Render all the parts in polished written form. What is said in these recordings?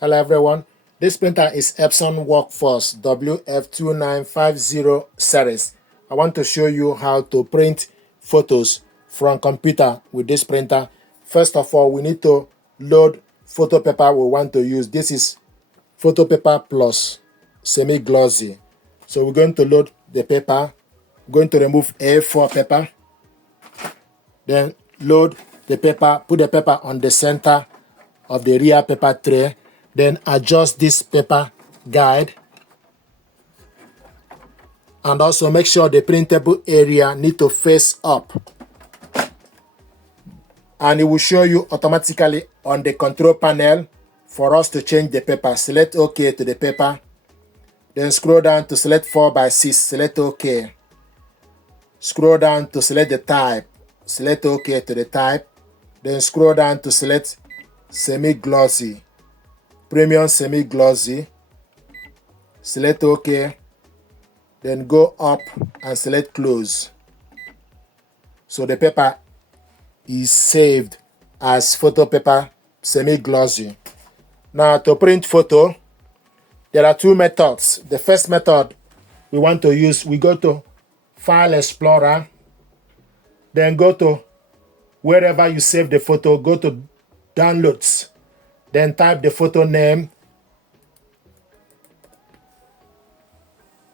Hello everyone, this printer is Epson Workforce WF-2950 series. I want to show you how to print photos from computer with this printer. First of all, we need to load photo paper we want to use. This is photo paper plus semi-glossy. So we're going to load the paper. We're going to remove A4 paper. Then load the paper, put the paper on the center of the rear paper tray. Then adjust this paper guide, and also make sure the printable area need to face up, and it will show you automatically on the control panel for us to change the paper. Select OK to the paper, then scroll down to select 4x6, select OK. Scroll down to select the type, select OK to the type, then scroll down to select semi-glossy, premium semi-glossy, select OK, then go up and select close. So the paper is saved as photo paper semi-glossy. Now to print photo, there are two methods. The first method we want to use, we go to File Explorer, then go to wherever you save the photo, go to Downloads, then type the photo name,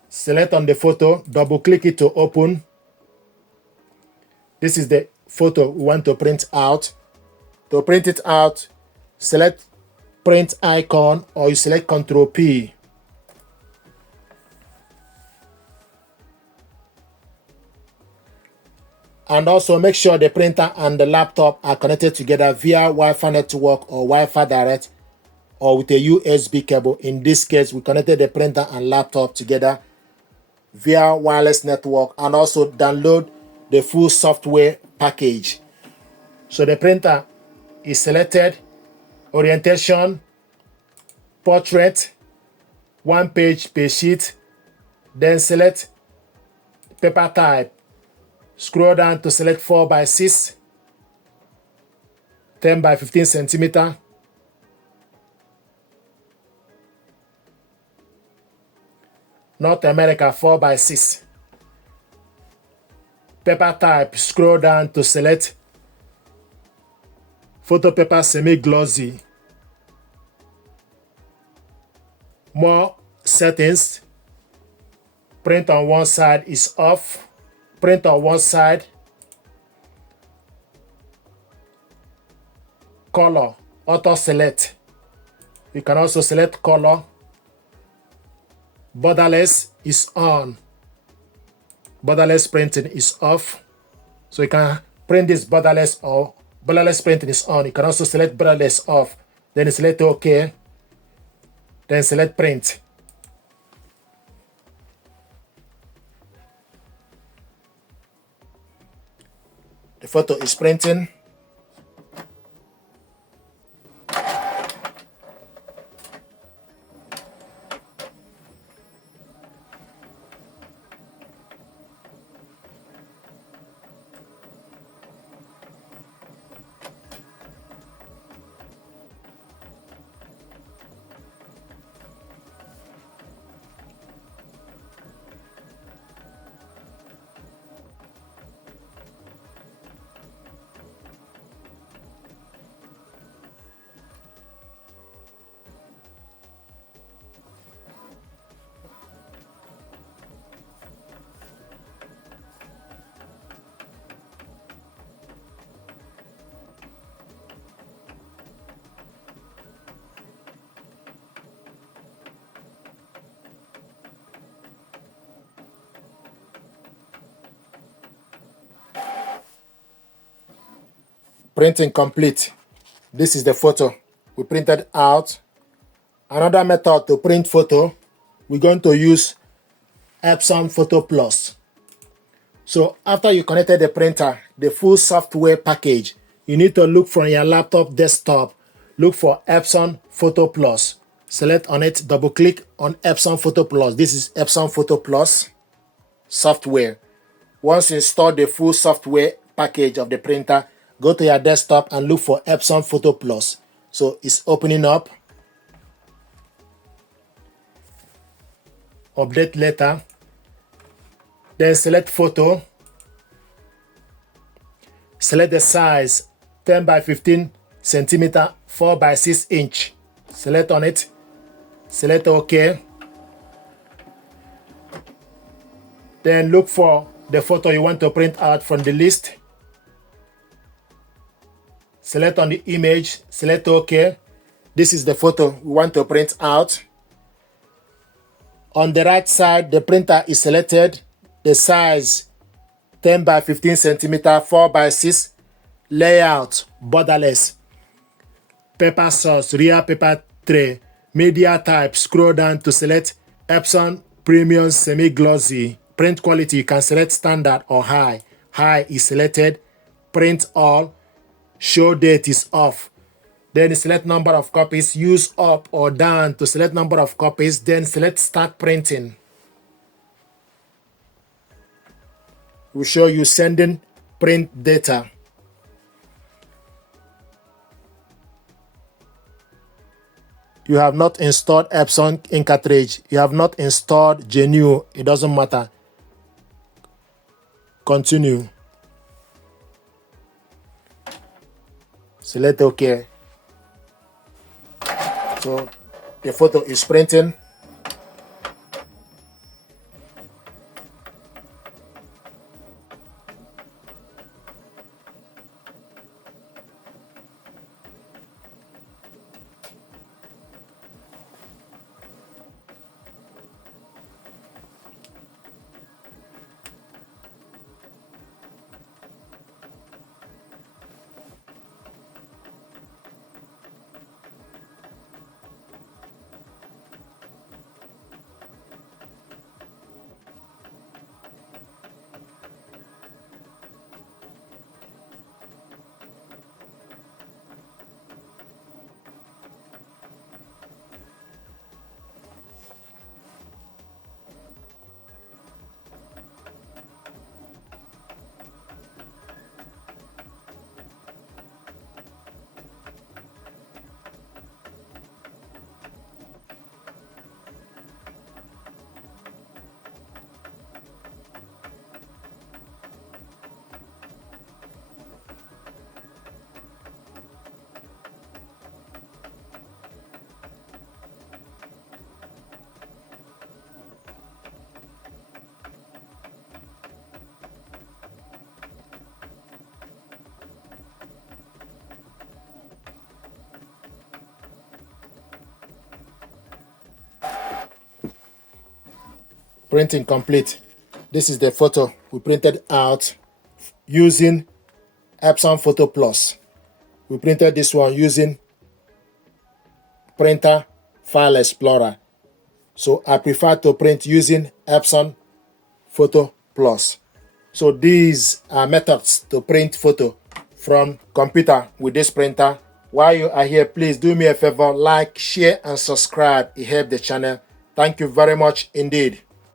select on the photo, double click it to open. This is the photo we want to print out. To print it out, select print icon, or you select Ctrl P. And also make sure the printer and the laptop are connected together via Wi-Fi network or Wi-Fi direct, or with a USB cable. In this case, we connected the printer and laptop together via wireless network, and also download the full software package. So the printer is selected, orientation, portrait, one page per sheet, then select paper type. Scroll down to select 4x6, 10 by 15 centimeter. North America 4x6. Paper type, scroll down to select photo paper semi-glossy. More settings. Print on one side is off. Print on one side. Color, auto select. You can also select color. Borderless is on. Borderless printing is off. So you can print this borderless, or borderless printing is on. You can also select borderless off. Then select OK. Then select print. The photo is printing. Printing complete. This is the photo we printed out. Another method to print photo, we're going to use Epson Photo Plus. So after you connected the printer, the full software package, you need to look from your laptop desktop, look for Epson Photo Plus. Select on it, double click on Epson Photo Plus. This is Epson Photo Plus software. Once you install the full software package of the printer, go to your desktop and look for Epson Photo Plus. So it's opening up. update later. Then select photo. Select the size 10 by 15 centimeter, 4 by 6 inch. Select on it. Select OK. Then look for the photo you want to print out from the list. Select on the image. Select OK. This is the photo we want to print out. On the right side, the printer is selected. The size 10 by 15 centimeter, 4 by 6. Layout, borderless. Paper source, real paper tray. Media type, scroll down to select Epson Premium Semi-Glossy. Print quality, you can select standard or high. High is selected. Print all. Show date is off. Then select number of copies. Use up or down to select number of copies. Then select start printing. It will show you sending print data. You have not installed Epson ink cartridge. You have not installed Genu. It doesn't matter. Continue. Select OK. So the photo is printing. Printing complete. This is the photo we printed out using Epson Photo Plus. We printed this one using Printer File Explorer. So I prefer to print using Epson Photo Plus. So these are methods to print photo from computer with this printer. While you are here, please do me a favor, like, share, and subscribe. It helps the channel. Thank you very much indeed.